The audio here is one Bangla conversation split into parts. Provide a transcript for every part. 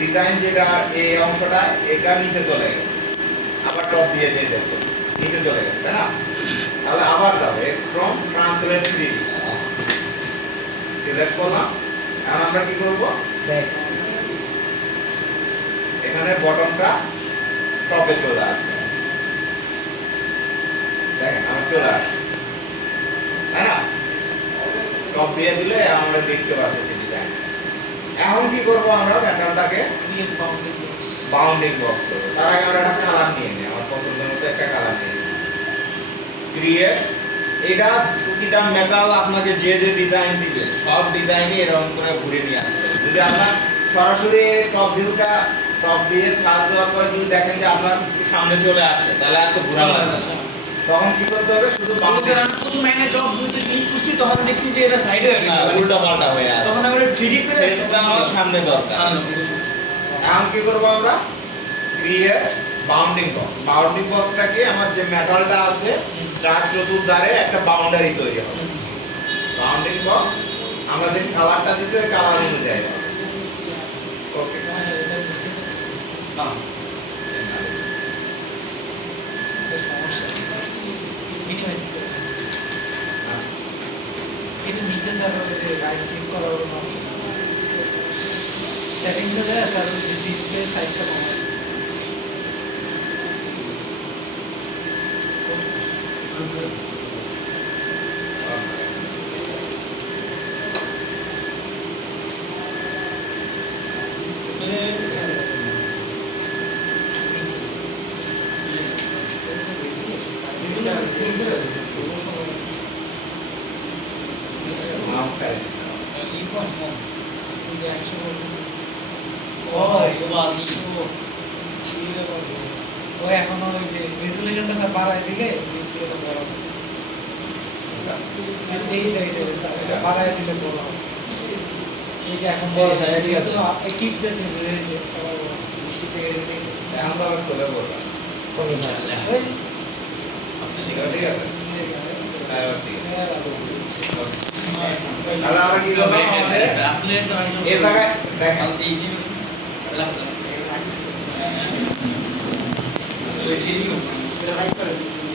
ডিজাইন যেটা এই অংশটা এটা নিচে চলে গেছে, আবার টপ দিয়ে দিয়ে দেখো নিচে চলে গেছে, তাই না? তাহলে আবার যাবে x from translate 3D select করলাম। এখন আমরা কি করব, এখানে বটমটা টপে চলে আসবে, দেখেন আমার চলে আসে, তাই না? টপ দিয়ে দিলে আমরা দেখতে পাচ্ছি ডিজাইন। এখন কি করব, আমরা মেটালটাকে বাউন্ডিং বক্স করব। তার আগে আমরা একটা কালার নিয়ে নিই, আমার পছন্দের মতো একটা কালার নিয়ে নিই। ক্রিয়েট, এটা প্রতিটা মেটাল আপনাকে যে যে ডিজাইন দিবে সব ডিজাইনই এরকম করে ঘুরে নিয়ে আসবে। যদি আপনার সরাসরি টপ ভিউটা টপ দিয়ে সার্চ দেওয়ার পরে যদি দেখেন যে আপনার সামনে চলে আসে, তাহলে আর তো ঘোরা লাগবে না। তখন কি করতে হবে, শুধু বাউন্ডিং প্রথম লাইনে টপ ভিউতে ক্লিক করছি, তখন দেখছি যে এটা সাইডে হয়ে গেছে, উল্টা পাল্টা হয়ে আছে, তখন আমরা 3D করে ফেসটা আমার সামনে দরকার। এখন কি করব, আমরা ক্রিয়েট বাউন্ডিং বক্স। বাউন্ডিং বক্সটাকে আমার যে মেটালটা আছে চার চতুর্ধারে একটা বাউন্ডারি তৈরি হবে। বাউন্ডিং বক্স আমরা যে কালারটা দিছি ওই কালার অনুযায়ী হবে। ওকে, এটা নিচে স্যার রাইট ক্লিক করার অপশন সেটিংসে যায় স্যার, ডিসপ্লে সাইজটা কমায়। মাউস সাইজ এখনো ওই যে রেজুলেশনটা স্যার বাড়ায় দিলে ডিসপ্লেটা বড় হবে। এটা বাড়ায় দিলে বড় হবে। এই যে এখন বড় স্যার ঠিক আছে, কিপটা চেঞ্জ হয়ে গেছে, আবার 60 থেকে এখন তো আবার চলে বললাম ওই ঠিক আছে, ঠিক আছে, হ্যাঁ ঠিক আছে। তাহলে আমরা কি করলাম, আমাদের এই জায়গায় দেখেন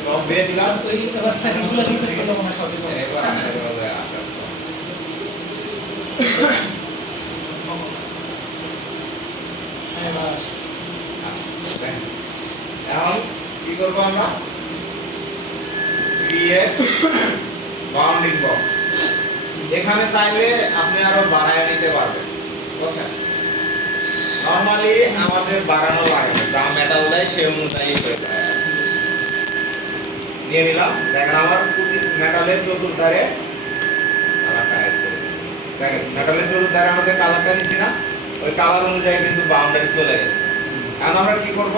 টপ দিয়ে দিলাম, ওই এবার সেটিংগুলো রিসেট করলে মনে হয় সবই হবে। এবার আমরা এভাবে আসার পর হ্যাঁ বাস দেখেন। এখন কি করব, আমরা ক্রিয়েট বাউন্ডিং বক্স। এখানে চাইলে আপনি আরো বাড়ায় নিতে পারবেন, বুঝছেন? নরমালি আমাদের বাড়ানো লাগে না, যা মেটাল দেয় সেই অনুযায়ী করে দেয়। নিয়ে নিলাম, দেখেন আমার মেটালের চতুর্ধারে কালারটা অ্যাড করে দিই। দেখেন মেটালের চতুর্ধারে আমাদের কালারটা নিচ্ছি না, ওই কালার অনুযায়ী কিন্তু বাউন্ডারি চলে গেছে। এখন আমরা কি করবো,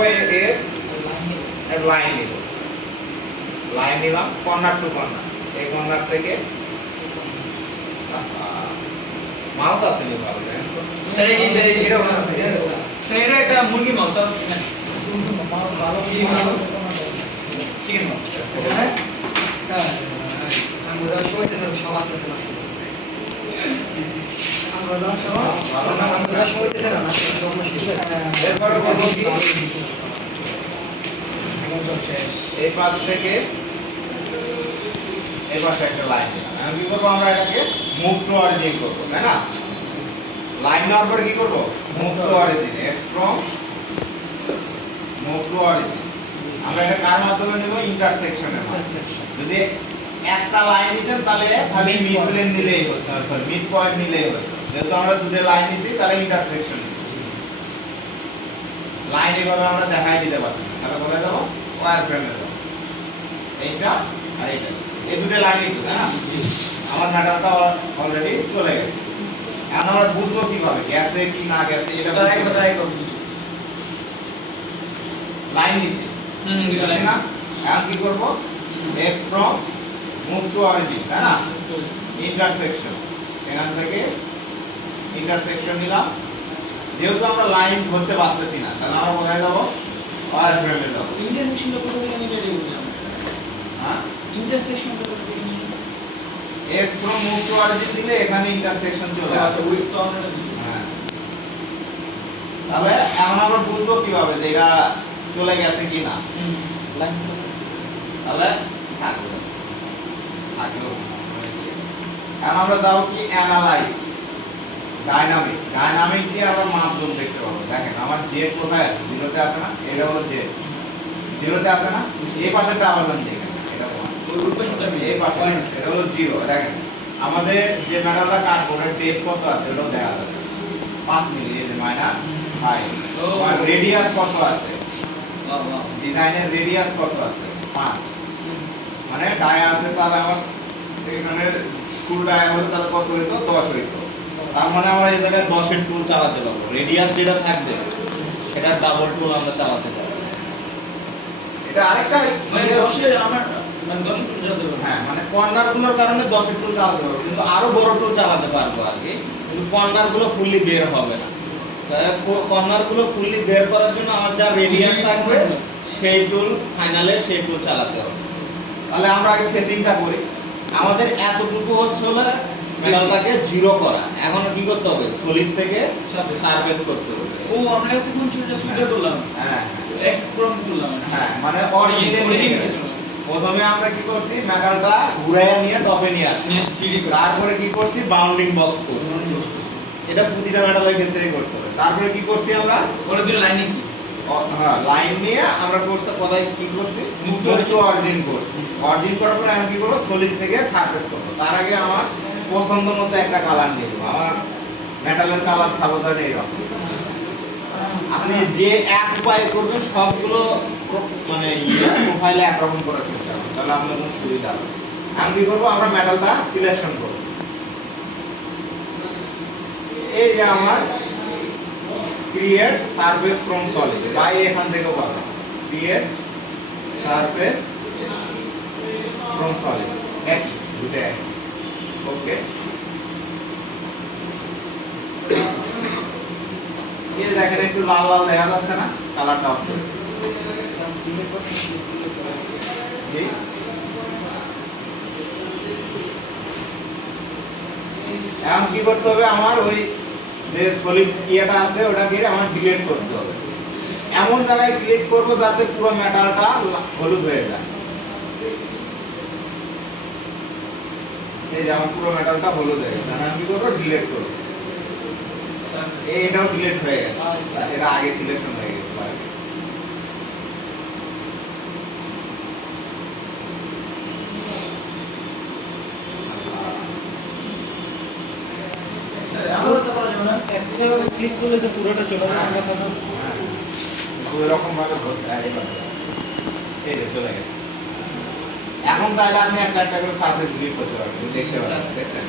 এর লাইন নিব, লাইন নিলাম কর্নার টু কর্নার, এই কর্নার থেকে মাউস আছে নি ভালো না, স্যার এই যে এটা ওনা স্যার এটা একটা মুরগি মাংস ভালো কি মাংস চিকেন মাংস হ্যাঁ হ্যাঁ আমরা কইতেছ সব আছে আছে আমরা কইতেছ না এরপরে করব কি, এই পাশ থেকে এই পাশে একটা লাইন দিলাম। এখন কি করবো, আমরা এটাকে মুভ টু অরিজিন করবো, তাই না? লাইন নেওয়ার পরে কি করবো, move to origin, x from move to origin. আমরা এটা কার মাধ্যমে নেব, ইন্টারসেকশনের মাধ্যমে। যদি একটা লাইন নিতেন তাহলে খালি মিড প্লেন নিলেই হতো, সরি মিড পয়েন্ট নিলেই হতো। যেহেতু আমরা দুটো লাইন নিছি তাহলে ইন্টারসেকশন লাইন এভাবে আমরা দেখাই দিতে পারছি না। তাহলে কোথায় যাবো, ওয়্যার ফ্রেমে যাবো, এইটা আর এইটা, এই দুটো লাইন নিতে, তাই না? আমার মেটালটা অলরেডি চলে গেছে। এখন আমরা বুঝবো কিভাবে গেছে কি না গেছে, এটা লাইন নিছি না। এখন কি করব, x from move to origin, তাই না? ইন্টারসেকশন, এখান থেকে ইন্টারসেকশন নিলাম। যেহেতু আমরা লাইন ধরতে পারতেছি না, তাহলে আমরা কোথায় যাবো, ওয়্যার ফ্রেমে যাবো। ইন্টারসেকশনটা কোথায় আমি রেডি করলাম, হ্যাঁ ইন্টারসেকশনটা কোথায় আমি x from move to origin দিলে এখানে ইন্টারসেকশন চলে আসবে। উইথ তো আমরা হ্যাঁ, তাহলে আমরা বুঝবো কিভাবে যে এটা চলে গেছে কিনা? তাহলে থাকলো থাকলো। এখন আমরা যাবো কি অ্যানালাইজ ডাইনামিক দিয়ে আমরা মাপদণ্ড দেখতে পাবো। দেখেন আমার জেড কোথায় আছে? জিরোতে আছে না? এটা হলো জেড, জিরোতে আছে না? এই পাশেরটা আবার দেখেন, এটা এই পাশে এটা হলো জিরো। দেখেন আমাদের যে মেটালটা কাটবো ওটার ডেপথ কত আছে ওটাও দেখা যাবে, 5 মিলি, এই যে মাইনাস 5। আর রেডিয়াস কত আছে? ডিজাইনের রেডিয়াস কত আছে? 5। মানে ডায়া আছে, তাহলে আমার এখানে টুল ডায়া হলে তাহলে কত হইতো? 10 হইতো। তার মানে আমরা এই জায়গায় 10 এর টুল চালাতে পারবো। রেডিয়াস যেটা থাকবে সেটার ডাবল টুল আমরা চালাতে পারবো। এটা আরেকটা মানে 10 এর আমার মানে 10 টুল চালাতে পারবো। হ্যাঁ, মানে কর্নার গুলোর কারণে 10 এর টুল চালাতে পারবো, কিন্তু আরো বড় টুল চালাতে পারবো আর কি। কিন্তু কর্নার গুলো ফুললি বের হবে না। তাহলে কর্নার গুলো ফুললি বের করার জন্য আমার যা রেডিয়াস থাকবে সেই টুল ফাইনালে সেই টুল চালাতে হবে। তাহলে আমরা আগে ফেসিংটা করি। আমাদের এতটুকু হচ্ছে হলো মেটালটাকে জিরো করা। এখন কি করতে হবে? সলিড থেকে সারফেস করতে হবে। ও আমরা একটু কোন চুলটা সুইটা করলাম। হ্যাঁ এক্সপ্রম করলাম। হ্যাঁ, মানে অরিজিন প্রথমে আমরা কি করছি? মেটালটা ঘুরাইয়া নিয়ে টপে নিয়ে আসি। তারপরে কি করছি? বাউন্ডিং বক্স করছি। এটা প্রতিটা মেটালের ক্ষেত্রেই করতে হবে। তারপরে কি করছি আমরা? ওরা দুটো লাইন নিছি। হ্যাঁ, লাইন নিয়ে আমরা করতে কোথায় কি করছি? মুভ টু অরিজিন করছি। অরিজিন করার পরে আমি কি করব? সলিড থেকে সারফেস করব। তার আগে আমার পছন্দ মতো একটা কালার নিয়ে নেব। আমার মেটালের কালার সাবধানে এরকম। আপনি যে এক উপায় করবেন সবগুলো মানে প্রোফাইলে একরকম করার চেষ্টা করবেন, তাহলে আপনার কোনো সুবিধা হবে। আমি কি করব? আমরা মেটালটা সিলেকশন করব। এই যে আমার create surface from solid, by এখান থেকে পাবেন ক্রিয়েট সারফেস ফ্রম সলিড, একই দুটো একই। ওকে, এই দেখেন একটু লাল লাল দেখা যাচ্ছে না? কালারটা অফ করে জি। এখন কি করতে হবে? আমার ওই যে সলিড ইয়েটা আছে ওটাকে আমার ডিলিট করতে হবে। এমন জায়গায় ক্রিয়েট করব যাতে পুরো মেটালটা হলুদ হয়ে যায়। এই যে আমার পুরো মেটালটা হলুদ হয়ে গেছে, আমি কি করব? ডিলিট করব। এটাও ডিলিট হয়ে গেছে, এটা আগে সিলেকশন হয়ে গেছে। আমরা তো করা যাবে না। একটা ক্লিক করলে তো পুরোটা চলে যাবে কথা না। ওই রকম ভাবে ধরতে হয়। এই যে চলে গেছে। এখন চাইলে আপনি একটা একটা করে সারফেস ডিলিট করতে পারবেন, দেখতে পারেন। দেখছেন?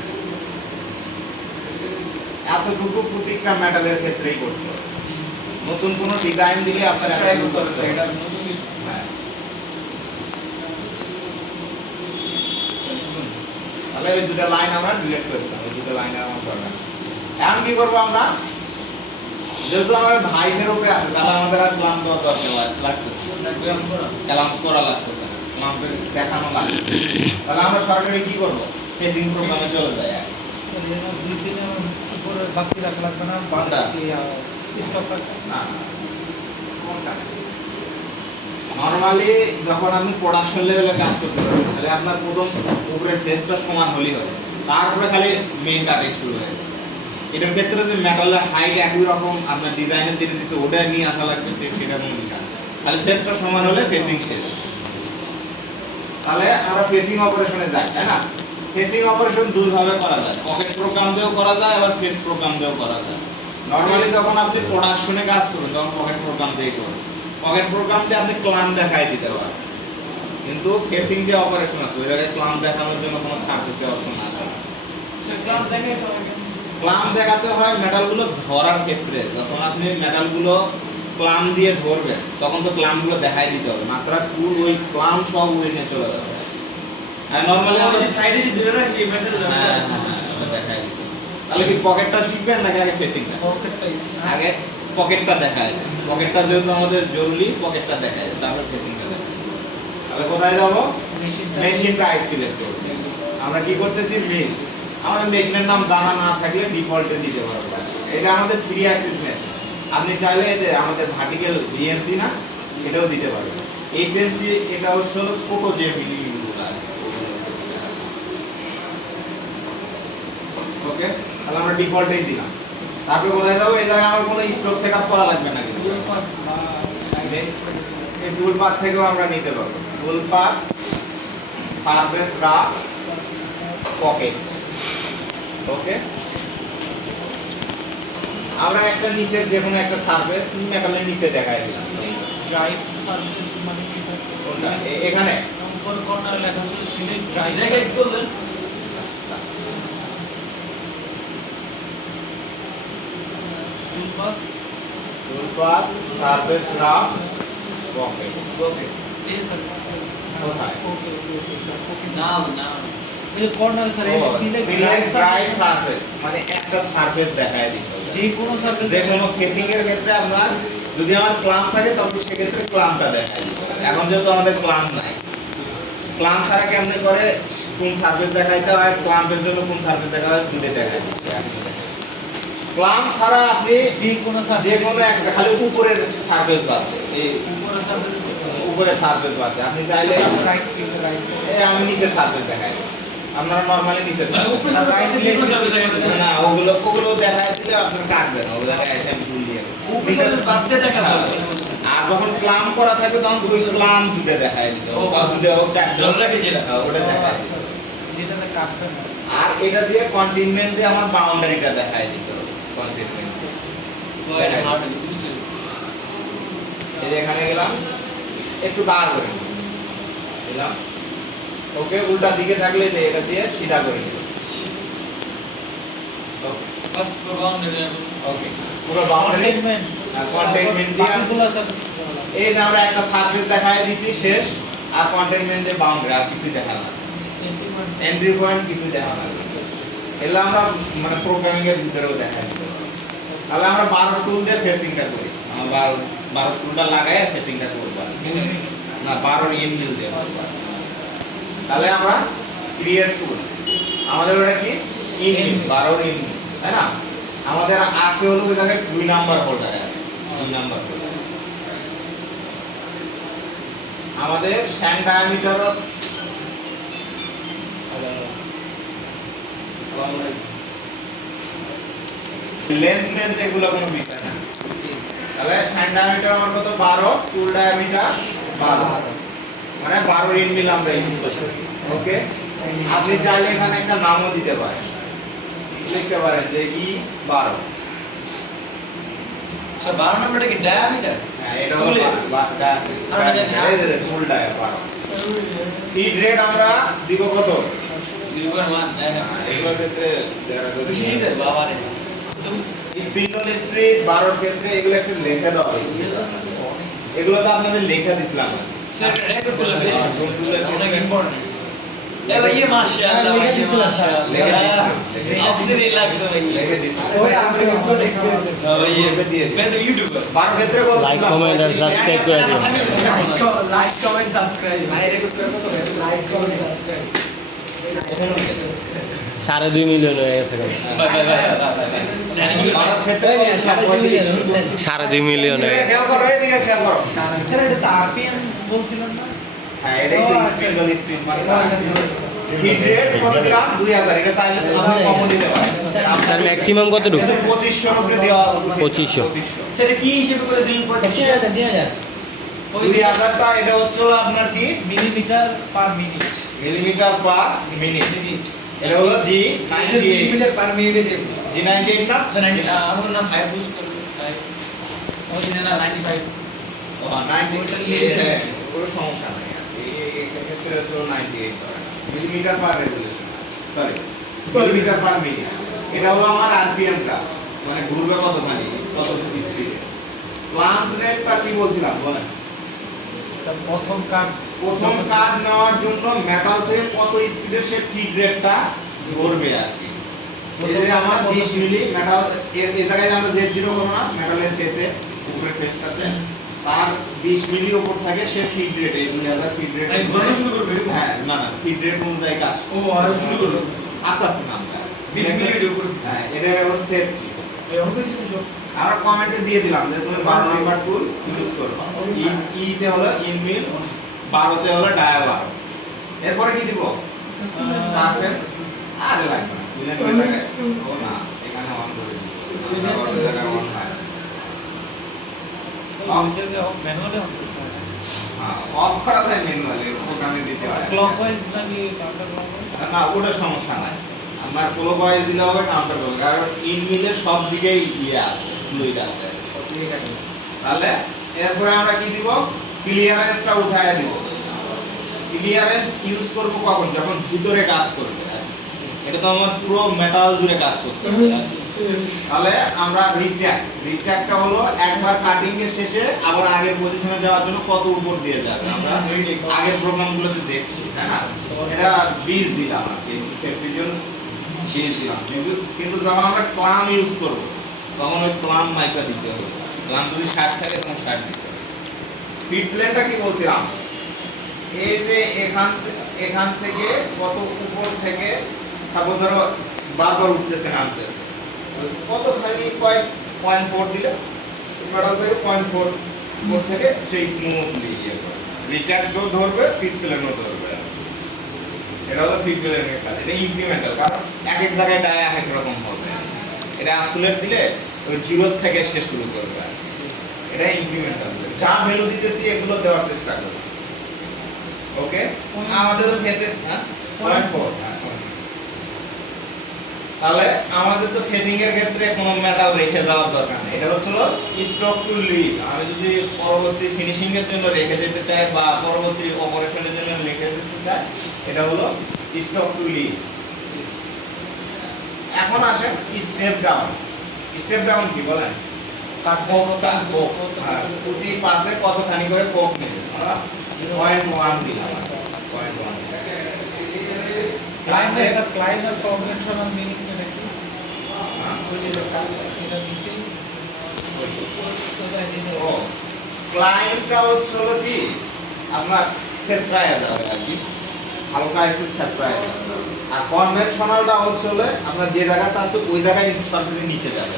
এতটুকু প্রত্যেকটা মেটালের ক্ষেত্রেই করতে হবে। নতুন কোনো ডিজাইন দিলে আপনার এতটুকু করতে হবে। হ্যাঁ। তাহলে ওই দুটো লাইন আমরা ডিলিট করে দিলাম, ওই দুটো লাইনের আমার দরকার। এখন কি করবো আমরা? যেহেতু আমার ভাইসের উপরে আছে, তাহলে আমাদের আর ক্লাম দেওয়া দরকার লাগতেছে, ক্লাম করা লাগতেছে না, ক্লাম দেখানো লাগতেছে। তাহলে আমরা সরাসরি কি করবো? ফেসিং প্রোগ্রামে চলে যাই। দুই দিনে উপরে বাকি রাখা লাগবে না, বাকি স্টক না, নরমালি যখন আপনি প্রোডাকশন লেভেলে কাজ করতে পারবেন, তাহলে আপনার প্রথম উপরের ফেসটা সমান হলেই হবে, তারপরে খালি মেইন কাটিং শুরু হয়ে যাবে। এটার ক্ষেত্রে যে মেটালের হাইট একই রকম, আপনার ডিজাইনের যেটা দিচ্ছে ওটা নিয়ে আসা লাগবে, সেটা কোনো বিষয় না। তাহলে ফেসটা সমান হলে ফেসিং শেষ। তাহলে আমরা ফেসিং অপারেশনে যাই, তাই না? ফেসিং অপারেশন দুইভাবে করা যায়, পকেট প্রোগ্রাম দিয়েও করা যায়, আবার ফেস প্রোগ্রাম দিয়েও করা যায়। নরমালি যখন আপনি প্রোডাকশনে কাজ করবেন তখন পকেট প্রোগ্রাম দিয়ে করবেন। পকেট প্রোগ্রাম দিয়ে আপনি ক্লাম দেখাই দিতে পারেন, কিন্তু ফেসিং যে অপারেশন আছে ওই জায়গায় ক্লাম দেখানোর জন্য কোনো সার্ভিস অপশন আসে না। ক্লাম দেখাতে হয় মেটালগুলো ধরার ক্ষেত্রে। যখন আপনি মেটালগুলো ক্লাম দিয়ে ধরবেন তখন তো ক্লামগুলো দেখাই দিতে হবে, মাছরা টুল ওই ক্লাম সব উড়ে নিয়ে চলে যাবে। আর নরমালি আমরা সাইডে যে দুটো রাখি মেটাল দেখাই দিতে। তাহলে কি পকেটটা শিখবেন নাকি আগে ফেসিংটা? পকেটটাই আগে পকেটটা দেখায়, পকেটটা যেহেতু আমাদের জরুরি, পকেটটা দেখায়, তারপর ফেসিংটা দেখায়। তাহলে কোথায় যাব? মেশিন টাইপ সিলেক্ট করব। আমরা কি করতেছি? মিল। আমাদের মেশিনের নাম জানা না থাকলে ডিফল্টে দিতে পারবো। এটা আমাদের 3 অ্যাক্সিস মেশিন। আপনি চাইলে এই যে আমাদের ভার্টিক্যাল বিএমসি না এটাও দিতে পারেন। এইচএমসি এটা হচ্ছে ছোট যে মিলিমিটার। ওকে, তাহলে আমরা ডিফল্টেই দিলাম। তারপরে কোথায় যাবো? এই জায়গায় আমার কোনো স্ট্রোক সেটআপ করা লাগবে না কিন্তু। এই টুল পাথ থেকেও আমরা নিতে পারবো। টুল পাথ, সারফেস রাফ, পকেট। ওকে, আমরা একটা নিচের যে কোনো একটা সারফেস মেটালের নিচে দেখাই দিলাম। ড্রাইভ সারফেস মানে কি স্যার? কোনটা? এখানে উপর কর্নারে লেখা আছে সিলেক্ট ড্রাইভ। দেখে কি করলেন? Toolbox, toolpath, surface rough, pocket. Okay এই স্যার কোথায়? ওকে স্যার ওকে নাও এই কর্নার স্যার এই সিলেক্ট সিলেক্ট ড্রাইভ সারফেস মানে একটা সারফেস দেখায় দিতে হবে। যে কোনো সারফেস, যে কোনো ফেসিং এর ক্ষেত্রে আমরা যদি আমার ক্লাম থাকে তবে সেক্ষেত্রে ক্লামটা দেখায় দিতে হবে। এখন যেহেতু আমাদের ক্লাম নাই, ক্লাম ছাড়া কেমনে করে কোন সারফেস দেখাইতে হয়, ক্লাম্পের জন্য কোন সারফেস দেখা হয়, দুটো দেখায় দিতে হবে। ক্লাম ছাড়া আপনি যে কোনো সারফেস, যে কোনো একটা খালি উপরের সারফেস বাদ দেন। এই উপরের সারফেস উপরের সারফেস বাদ দেন। আপনি চাইলে রাইট ক্লিক রাইট এই আমি নিচের সারফেস দেখাই দিই। আপনারা নরমালি নিচের সারফেস উপরে রাইট ক্লিক করে দেখা দেবে না, ওগুলো দেখায় দিলে আপনার কাটবে না, ওগুলো দেখায় এসে আমি ভুল দিয়ে দেবো। উপরে বাদ দিয়ে দেখা যাবে। আর যখন ক্লাম করা থাকবে তখন ওই ক্লাম দুটো দেখায় দিতে হবে, বা দুটো হোক চারটে হোক, ওটা দেখায় দিতে হবে। যেটাতে কাটবে না। আর এটা দিয়ে কন্টেইনমেন্ট দিয়ে আমার বাউন্ডারিটা দেখায় দিতে হবে। কন্টেইনমেন্ট এই যে এখানে গেলাম, একটু বার করে দিলাম। ওকে, উল্টা দিকে থাকলে যে এটা দিয়ে সিধা করে দিলাম। ওকে, পুরো বাউন্ডারি কন্টেইনমেন্ট দিয়ে এই যে আমরা একটা সারফেস দেখায় দিছি শেষ। আর কন্টেইনমেন্ট দিয়ে বাউন্ডারি আর কিছু দেখা না, এন্ট্রি পয়েন্ট কিছু দেখা না। এগুলো আমরা মানে প্রোগ্রামিং এর ভিতরেও দেখাই দিতে পারি। তাহলে আমরা 12 টুল দিয়ে ফেসিংটা করি। আমরা 12 টুলটা লাগায় ফেসিংটা করব না, 12 এমবিল দিয়ে করব। তাহলে আমরা ক্রিয়েট টুল, আমাদের ওটা কি ইনবিল 12 ইনবিল, তাই না? আমাদের আছে হলো ওই জায়গায় 2 নাম্বার ফোল্ডারে আছে, 2 নাম্বার ফোল্ডার। আমাদের শ্যাং ডায়ামিটার লেন্থ এগুলো কোনো বিষয় না। তাহলে শ্যাং ডায়ামিটার আমার কত? 12, টুল ডায়ামিটার 12, মানে 12 ইনবিল আমরা ইউজ করছি। ওকে, আপনি চাইলে এখানে একটা নামও দিতে পারেন, লিখতে পারেন যে E12। স্যার 12 নম্বরটা কি ডায়ামিটার? হ্যাঁ, এটা হলো টুল ডায়া 12। ফিড রেট আমরা দিব কত? 0.1 দেখা এগুলোর ক্ষেত্রে যারা যদি বাবা রে স্পিন্ডল স্পিড 12 এর ক্ষেত্রে এগুলো একটা লেখা দেওয়া হবে। এগুলো তো আপনাদের লেখা দিছিলাম না। স্যার রেকর্ড করলে বেস্ট অনেক ইম্পর্টেন্ট। এ ভাই ये माशाल्लाह লেখা দিছিলাম স্যার, লেখা দিছিলাম, আপনি লাগতো ভাই লেখা দিছিলাম। ওই আছে গুড এক্সপেরিয়েন্স ভাই এটা দিয়ে দিন। বেন ইউটিউবার 12 ক্ষেত্রে কত? লাইক, কমেন্ট আর সাবস্ক্রাইব করে দিন। লাইক কমেন্ট সাবস্ক্রাইব ভাই রেকর্ড করে কত লাইক কমেন্ট সাবস্ক্রাইব 2.5 মিলিয়ন হয়ে গেছে। 12 ক্ষেত্রে 2.5 মিলিয়ন হয়ে গেছে। খেয়াল করো, এদিকে খেয়াল করো। স্যার এটা তো আরপিএম বলছিলেন না? হ্যাঁ, এটাই তো স্পিন্ডল স্পিড মানে ফিড রেট কত দিলাম? 2000। এটা চাইলে আপনি কমও দিতে পারেন। স্যার ম্যাক্সিমাম কতটুকু? 2500 রুপে দেওয়া 2500। সেটা কি হিসেবে করে দিন 2000 2000টা এটা হচ্ছে আপনার কি millimetre per minute millimetre per minute. এটা হলো G98 মিলিমিটার পার মিনিটে যে G98 না? আমার না 5 বুঝ করব 5 ও দিনা না 95 ও 98 হ্যাঁ, কোনো সমস্যা নাই। এই ক্ষেত্রে হচ্ছে 98 ধরেন millimetre per revolution, sorry millimetre per minute. এটা হলো আমার আরপিএমটা, মানে ঘুরবে কতখানি, কত স্পিডে। প্লাস রেটটা কি বলছিলাম বলেন? স্যার প্রথম কাট নেওয়ার জন্য মেটাল থেকে কত স্পিডে সে ফিড রেটটা ধরবে আর কি। এই যে আমার 20 মিলি মেটাল এই জায়গায় আমরা Z0 করব না, মেটালের ফেসে উপরে ফেসটাতে তার 20 মিলি উপর থাকে সে ফিড রেট, এই 2000 ফিড রেট ঘোরানো শুরু করবে। হ্যাঁ, না ফিড রেট অনুযায়ী কাজ ও আর শুরু করব আস্তে আস্তে নামবে। 20 মিলির উপর। হ্যাঁ, এটা হলো সেফটি। এই অঙ্ক কিছু আমরা কমেন্টে দিয়ে দিলাম যে তুমি 12 নাম্বার টুল ইউজ করবে। ই তে হলো ইনমিল, 12 তে হলো ডায়া 12। এরপরে কি দিব? সারফেস আর লাগবে না। বুঝলেন ওই জায়গায় ও না, এখানে অন করে দিই। আমরা ওই জায়গায় অন হয়। ম্যানুয়ালি হ্যাঁ, অফ করা যায় ম্যানুয়ালি, প্রোগ্রামে দিতে হয়। ক্লকওয়াইজ নাকি কাউন্টার ক্লকওয়াইজ? না, ওটা সমস্যা নাই। আমার ক্লকওয়াইজ দিলে হবে, কাউন্টার ক্লকওয়াইজ, কারণ ইনমিলের সব দিকেই ইয়ে আছে, ফ্লুইড আছে। তাহলে এরপরে আমরা কি দিব? ক্লিয়ারেন্সটা উঠায় দিব। ক্লিয়ারেন্স ইউজ করব কখন? যখন ভিতরে কাজ করবে। এটা তো আমার পুরো মেটাল জুড়ে কাজ করতেছে। তাহলে আমরা রিট্র্যাক্টটা হলো একবার কাটিং এর শেষে আবার আগের পজিশনে যাওয়ার জন্য কত উপর দিয়ে যাবে আমরা আগের প্রোগ্রামগুলোতে দেখছি, তাই না? এটা 20 দিলাম আর কি, সেফটির জন্য 20 দিলাম। কিন্তু যখন আমরা ক্লাম ইউজ করব তখন ওই ক্লাম মাইকা দিতে হবে। ক্লাম যদি 60 থাকে তখন 60 দিতে হবে। ফিট প্লেনটা কি বলছিলাম? এই যে এখান থেকে কত উপর থেকে তারপর ধরো বারবার উঠতেছে নামতেছে, কতখানি 0.4 দিলে মেটাল থেকে 0.4 উপর থেকে সেই স্মুথলি ইয়ে করে রিট্যাক্টও ধরবে, ফিট প্লেনও ধরবে। এটা হলো ফিট প্লেনের কাজ। এটা ইনক্রিমেন্টাল, কারণ এক এক জায়গায় ডায়া এক এক রকম হবে। এটা আসলেট দিলে ওই 0 থেকে শেষ শুরু করবে। এটা ইনক্রিমেন্টাল, যা ভ্যালু দিতেছি এগুলো দেওয়ার চেষ্টা করব। ওকে, আমাদের তো ফেসে 0.4। তাহলে আমাদের তো ফেসিং এর ক্ষেত্রে কোনো মেটাল রেখে যাওয়ার দরকার নেই। এটা হচ্ছে স্টক টু লিভ। আমি যদি পরবর্তী ফিনিশিং এর জন্য রেখে যেতে চাই বা পরবর্তী অপারেশনের জন্য রেখে যেতে চাই, এটা হলো স্টক টু লিভ। এখন আসেন স্টেপ ডাউন। স্টেপ ডাউন কি বলেন? কাটবো। হ্যাঁ, প্রতি পাশে কতখানি করে কোক নেবে? আমরা 0.1 দিলাম। 0.1 ক্লাইমার কনভেনশনাল মিনিং এটা কি? ওই যে এটা নিচে ও ক্লায়েন্টটা হচ্ছে কি আপনার শেষরায় যাবে আর কি, হালকা একটু শেষরায় যাবে। আর কনভেনশনালটা হচ্ছে আপনার যে জায়গাটা আছে ওই জায়গায় সরাসরি নিচে যাবে।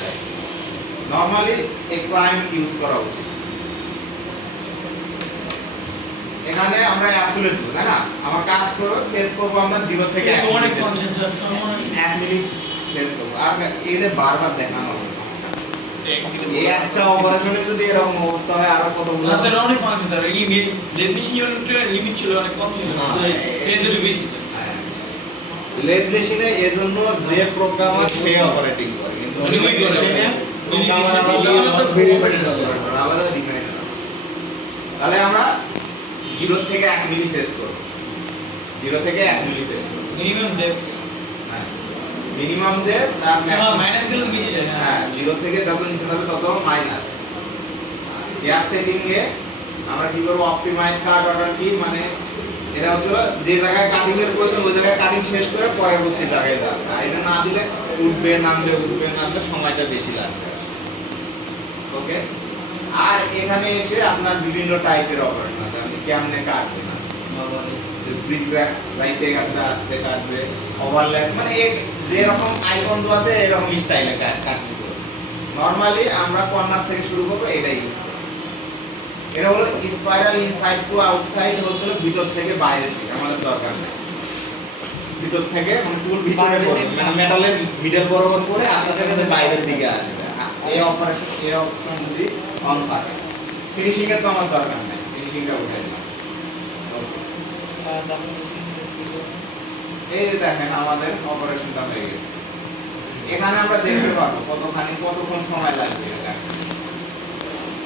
নরমালি এই ক্লায়েন্ট ইউজ করা উচিত। এখানে আমরা অ্যাবসলিউট দেব, তাই না? আমার কাজ করব, ফেস করব আমরা 0 থেকে 1 অনেক মিনিট। কনসেন্ট্রেশন 1 মিনিট ফেস করব। আর এটা বারবার দেখানো হবে। এই একটা অপারেশনে যদি এরকম অবস্থা হয়, আরো কতগুলো আসলে অনেক ফাংশন থাকে। লিমিট মেশিন ইউনিটের লিমিট ছিল অনেক কম ছিল। এটা তো বেশি। লেদ মেশিনে এজন্য যে প্রোগ্রামার সে অপারেটিং করে, কিন্তু উনি ওই করে। প্রোগ্রামার আলাদা ডিজাইনার। তাহলে আমরা 0 থেকে 1 মিলি ফেস করব। 0 থেকে 1 মিলি ফেস করব। মিনিমাম ডেপথ মিনিমাম দে তার মাইনাস গেলে তো নিচে যায়। হ্যাঁ, 0 থেকে যত নিচে যাবে তত মাইনাস। গ্যাপ সেটিং এ আমরা কি করব? অপটিমাইজ কাট অর্ডার কি, মানে এটা হচ্ছে যে জায়গায় কাটিং এর প্রয়োজন ওই জায়গায় কাটিং শেষ করে পরবর্তী জায়গায় যাবে। আর এটা না দিলে উঠবে নামবে সময়টা বেশি লাগবে। ওকে, আর এখানে এসে আপনার বিভিন্ন টাইপের অপারেশন আছে। আপনি কেমনে কাটবেন, জিগজ্যাগ রাইতে কাটবে, আস্তে কাটবে, ওভারল্যাপ, মানে যেরকম আইকন তো আছে এরকম স্টাইলে কাটবে। নরমালি আমরা কর্নার থেকে শুরু করব, এটাই ইউজ করব। এটা হলো স্পাইরাল ইনসাইড টু আউটসাইড, হচ্ছে ভিতর থেকে বাইরে দিকে। আমাদের দরকার নেই ভিতর থেকে, মানে টুল ভিতরে পড়বে, মানে মেটালের মিডল বরাবর করে আস্তে আস্তে বাইরের দিকে আসবে। এই অপারেশন এই অপশন যদি অন থাকে, ফিনিশিং এর তো আমার দরকার নেই, ফিনিশিংটা উঠাই দিলাম। এই যে দেখেন আমাদের অপারেশনটা হয়ে গেছে। এখানে আমরা দেখতে পারবো কতক্ষণ সময় লাগবে।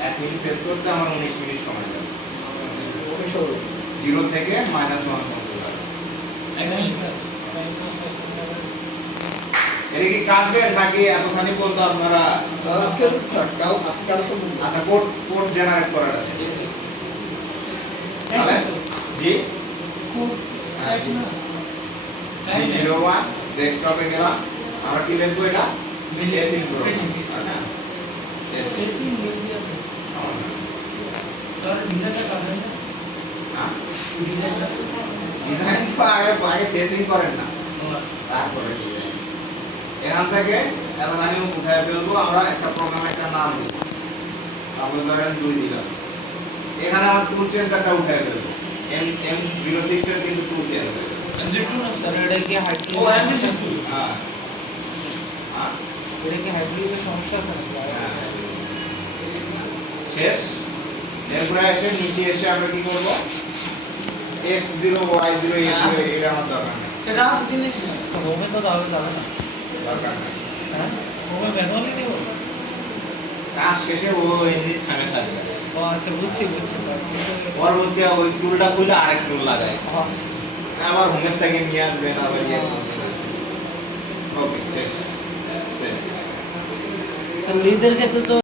1 মিনিট ফেস করতে আমার 19 মিনিট সময় লাগবে। 0 থেকে -1 পর্যন্ত লাগবে। এটা কি কাটবেন নাকি এতখানি পর্যন্ত আপনারা আজকে কাটা সম্ভব না। আচ্ছা, কোড জেনারেট করাটা আছে? তাহলে জি 01 ডেস্কটপে গেলাম, আমরা কি লিখবো? এটা ফেসিং করব, না ফেসিং ডিজাইন তো আগে ফেসিং করেন না, তারপরে এখান থেকে এতখানি উঠায় ফেলবো আমরা একটা প্রোগ্রামে একটা নাম দেব তারপরে ধরেন 2 দিলাম এখানে আমার টুল চেঞ্জারটা উঠায় ফেলবো M06 এর কিন্তু টুল চেঞ্জ হয়ে যাবে M02 না স্যার এটা কি হাইড্রোলিক ও M02 হ্যাঁ হ্যাঁ এটা কি হাইড্রোলিকের সমস্যা আছে নাকি শেষ এরপরে এসে নিচে এসে আমরা কি করব x0 y0 a0 এটা আমার দরকার নেই সেটা আছে জিনিস তো হোমে তো দাও যাবে না দরকার নেই হ্যাঁ হোমে ম্যানুয়ালি দেব কাজ শেষে ও এমনি থামে থাকবে ও আচ্ছা বুঝছি স্যার পরবর্তী ওই টুলটা খুলে আরেক টুল লাগাই আচ্ছা আবার হোমের থেকে নিয়ে আসবেন আবার ইয়ে ওকে শেষ শেষ স্যার লিডের ক্ষেত্রে তো